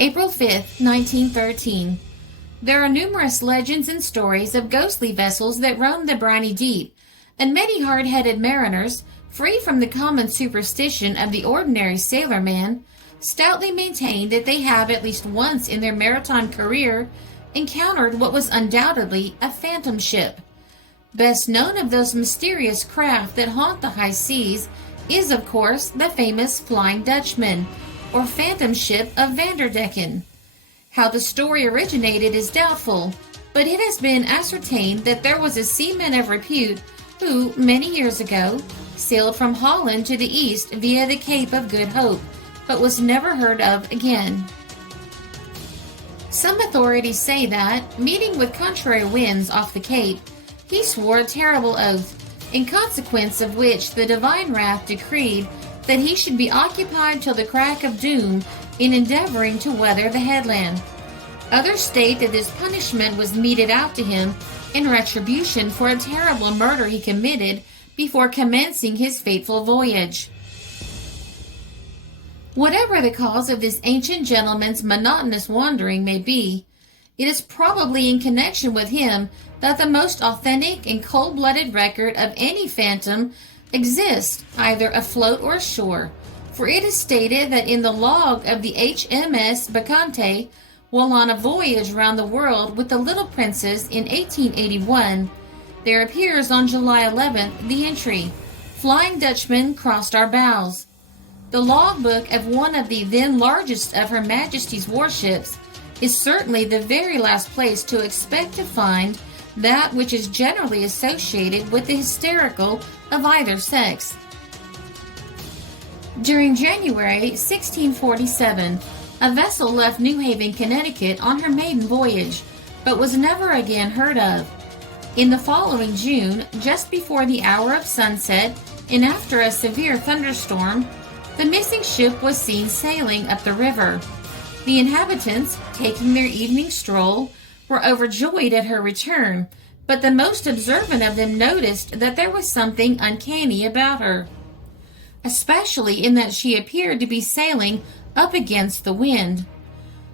April 5th, 1913. There are numerous legends and stories of ghostly vessels that roam the briny deep, and many hard-headed mariners, free from the common superstition of the ordinary sailorman, stoutly maintain that they have at least once in their maritime career encountered what was undoubtedly a phantom ship. Best known of those mysterious craft that haunt the high seas is, of course, the famous Flying Dutchman, or Phantom Ship of Vanderdecken. How the story originated is doubtful, but it has been ascertained that there was a seaman of repute who, many years ago, sailed from Holland to the east via the Cape of Good Hope, but was never heard of again. Some authorities say that, meeting with contrary winds off the Cape, he swore a terrible oath, in consequence of which the divine wrath decreed that he should be occupied till the crack of doom in endeavoring to weather the headland. Others state that this punishment was meted out to him in retribution for a terrible murder he committed before commencing his fateful voyage. Whatever the cause of this ancient gentleman's monotonous wandering may be, it is probably in connection with him that the most authentic and cold-blooded record of any phantom exists, either afloat or ashore, for it is stated that in the log of the H.M.S. Bacchante, while on a voyage round the world with the little princess in 1881, there appears on July 11th the entry, "Flying Dutchman crossed our bows." The logbook of one of the then largest of Her Majesty's warships is certainly the very last place to expect to find that which is generally associated with the hysterical of either sex. During January 1647, a vessel left New Haven, Connecticut on her maiden voyage, but was never again heard of. In the following June, just before the hour of sunset and after a severe thunderstorm, the missing ship was seen sailing up the river. The inhabitants, taking their evening stroll, were overjoyed at her return, but the most observant of them noticed that there was something uncanny about her, especially in that she appeared to be sailing up against the wind.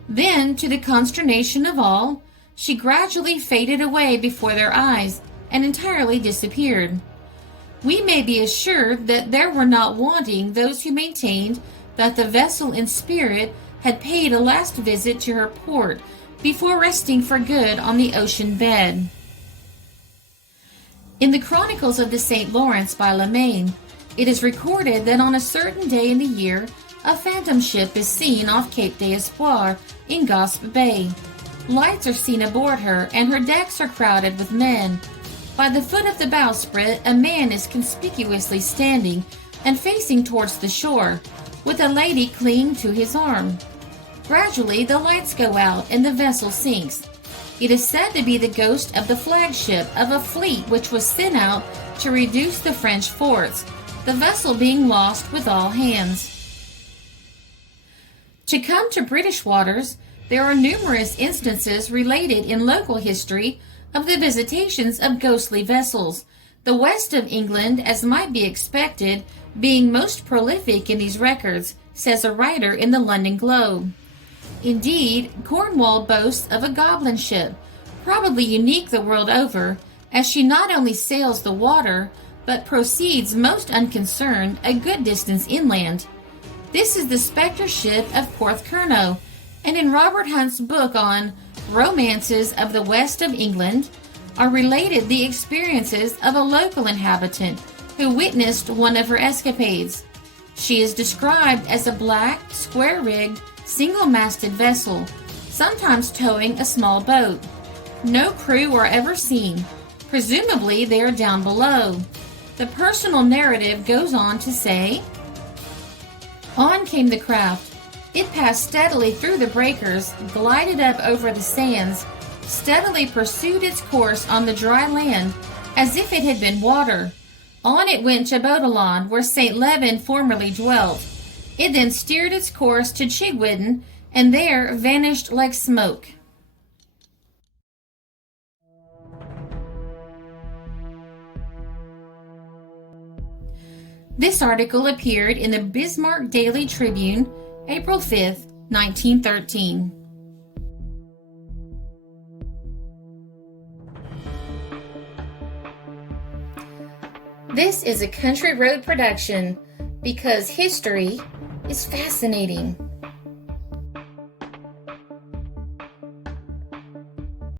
Then, to the consternation of all, she gradually faded away before their eyes and entirely disappeared. We may be assured that there were not wanting those who maintained that the vessel in spirit had paid a last visit to her port before resting for good on the ocean bed. In the Chronicles of the St. Lawrence by Lemaine, it is recorded that on a certain day in the year, a phantom ship is seen off Cape d'Espoir in Gaspe Bay. Lights are seen aboard her, and her decks are crowded with men. By the foot of the bowsprit, a man is conspicuously standing and facing towards the shore, with a lady clinging to his arm. Gradually, the lights go out and the vessel sinks. It is said to be the ghost of the flagship of a fleet which was sent out to reduce the French forts, the vessel being lost with all hands. To come to British waters, there are numerous instances related in local history of the visitations of ghostly vessels, the west of England, as might be expected, being most prolific in these records, says a writer in the London Globe. Indeed, Cornwall boasts of a goblin ship, probably unique the world over, as she not only sails the water, but proceeds most unconcerned a good distance inland. This is the Specters ship of Porthcurno, and in Robert Hunt's book on Romances of the West of England are related the experiences of a local inhabitant who witnessed one of her escapades. She is described as a black, square-rigged, single-masted vessel, sometimes towing a small boat. No crew are ever seen. Presumably they are down below. The personal narrative goes on to say, "On came the craft. It passed steadily through the breakers, glided up over the sands, steadily pursued its course on the dry land, as if it had been water. On it went to Boteland, where St. Leven formerly dwelt. It then steered its course to Chigwidden, and there vanished like smoke." This article appeared in the Bismarck Daily Tribune, April 5th, 1913. This is a Country Road production because history is fascinating.